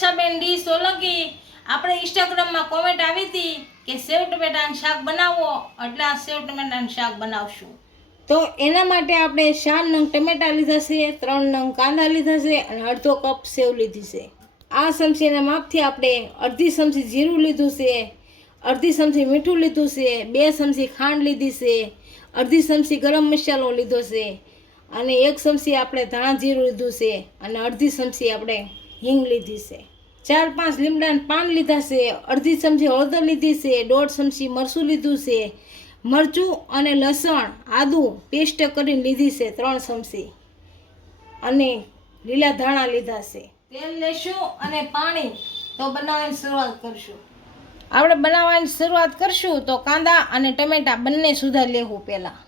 સુરક્ષાબેન D Solanki આપણે ઇન્સ્ટાગ્રામમાં comment આવી હતી કે સેવ ટમેટાનું શાક બનાવો, એટલે આ સેવ ટમેટાનું શાક બનાવશું. તો એના માટે આપણે ચાર નંગ ટમેટા લીધા છે, ત્રણ નંગ કાંદા લીધા છે અને અડધો કપ સેવ લીધી છે. આ ચમચીના માપથી આપણે અડધી ચમચી જીરું લીધું છે, અડધી ચમચી મીઠું લીધું છે, બે ચમચી ખાંડ લીધી છે, અડધી ચમચી ગરમ મસાલો લીધો છે અને એક ચમચી આપણે ધાણા જીરું લીધું છે અને અડધી ચમચી આપણે હિંગ લીધી છે. ચાર પાંચ લીમડાના પાન લીધા છે, અડધી ચમચી હળદર લીધી છે, દોઢ ચમચી મરચું લીધું છે. મરચું અને લસણ આદું પેસ્ટ કરીને લીધી છે ત્રણ ચમચી. અને લીલા ધાણા લીધા છે. તેલ લેશું અને પાણી તો બનાવવાની શરૂઆત કરશું. આપણે બનાવવાની શરૂઆત કરશું તો કાંદા અને ટમેટા બંને સુધાર લેવું પહેલાં.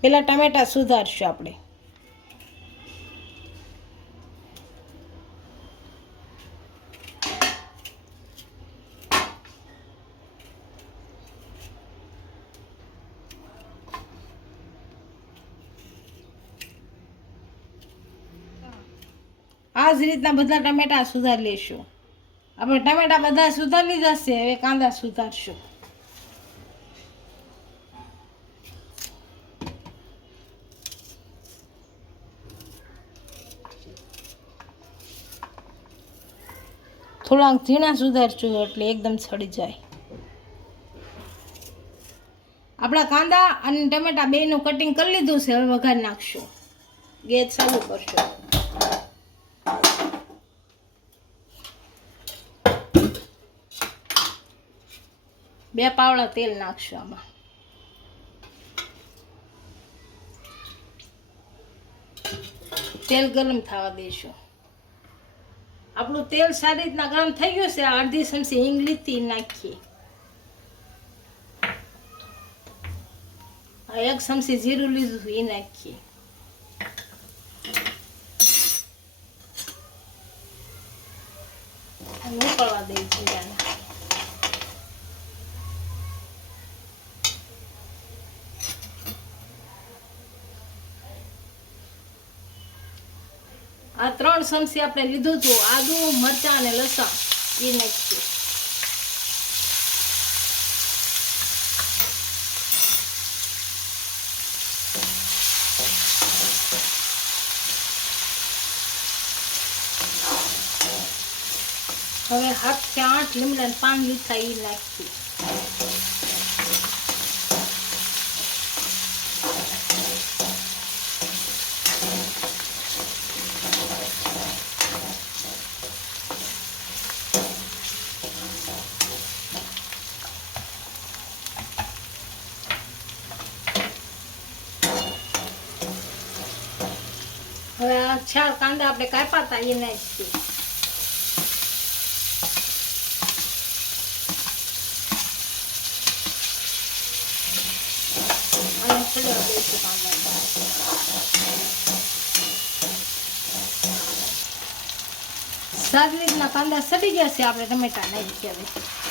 પહેલાં ટમેટા સુધારશું આપણે. આ જ રીતના બધા ટમેટા સુધારી લેશું. આપણે ટમેટા બધા સુધારી લીધા હવે કાંદા સુધારશું. થોડાક ઝીણા સુધારશું એટલે એકદમ સડી જાય. આપણા કાંદા અને ટમેટા બેનું કટિંગ કરી લીધું છે, હવે વઘાર નાખશું. ગેસ ચાલુ કરશું. બે પાવડા તેલ નાખશું આમાં. તેલ ગરમ થવા દઈશું આપણું તેલ સારી રીતના ગરમ થઈ ગયું છે અડધી ચમચી હિંગ લીધી નાખીએ એક ચમચી જીરું લીધું એ નાખીએ. આ ત્રણ ચમચી આપણે લીધું હતું, આદુ, મરચાં અને લસણ. એ નાખીશું. હવે હાથથી આઠ લીમડા પાન લીધા એ નાખીએ ચાર કાંદા આપણે કાપ્યા હતા એ નાખીએ અને રીતના કાંદા સડી ગયા છે આપણે ટમેટા નાખી હવે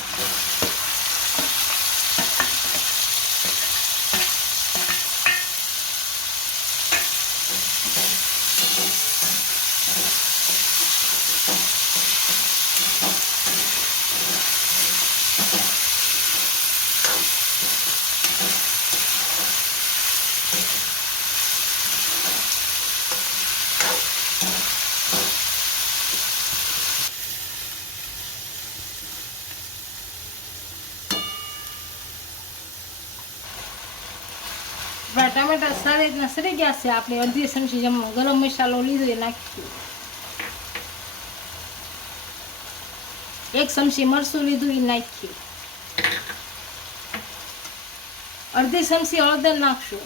ટમેટા સારી રીતના સડી ગયા છે. આપણે અડધી ચમચી જમવા ગરમ મસાલો લીધો એ નાખીએ એક ચમચી મરચું લીધું એ નાખીએ અડધી ચમચી હળદર નાખશું.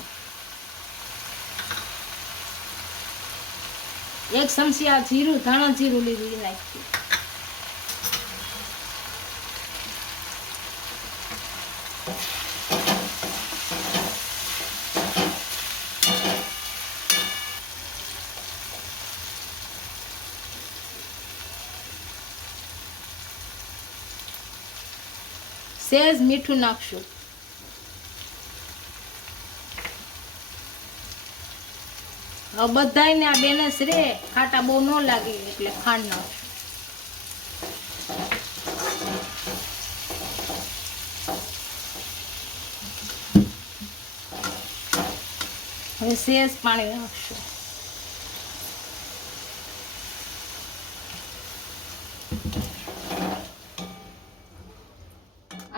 એક ચમચી આ જીરું, ધાણા જીરું લીધું એ નાખીએ સહેજ મીઠું નાખશું હવે બધાયને આ બેનસ રે, ખાટા બહુ ન લાગે એટલે ખાંડ નાખશું. હવે સેજ પાણી નાખશું.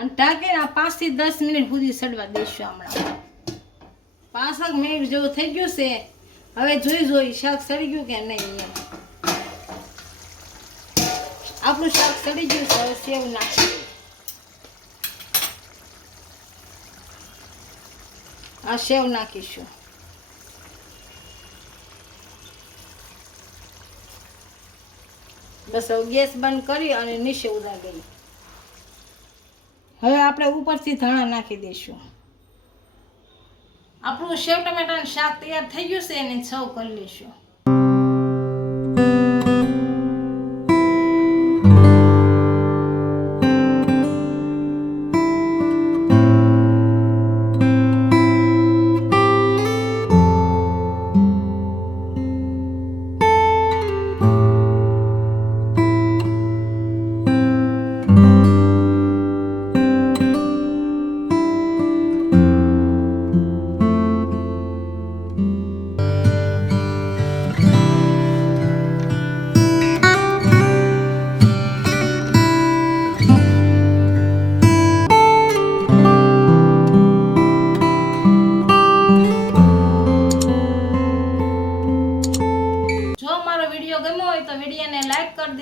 અને ઢાંકીને આ પાંચથી દસ મિનિટ સુધી સડવા દઈશું હમણાં. પાંસઠ મિનિટ જેવું થઈ ગયું છે. હવે જોઈ જોઈ શાક સડી ગયું કે નહીં આપણું શાક સડી ગયું છે, હવે સેવ નાખી આ સેવ નાખીશું. બસ હવે ગેસ બંધ કરી અને નીચે ઉડા ગઈ હવે આપણે ઉપરથી ધાણા નાખી દઈશું. આપણું સેવ ટમેટાનું શાક તૈયાર થઈ ગયું છે, એને સર્વ કરી લઈશું.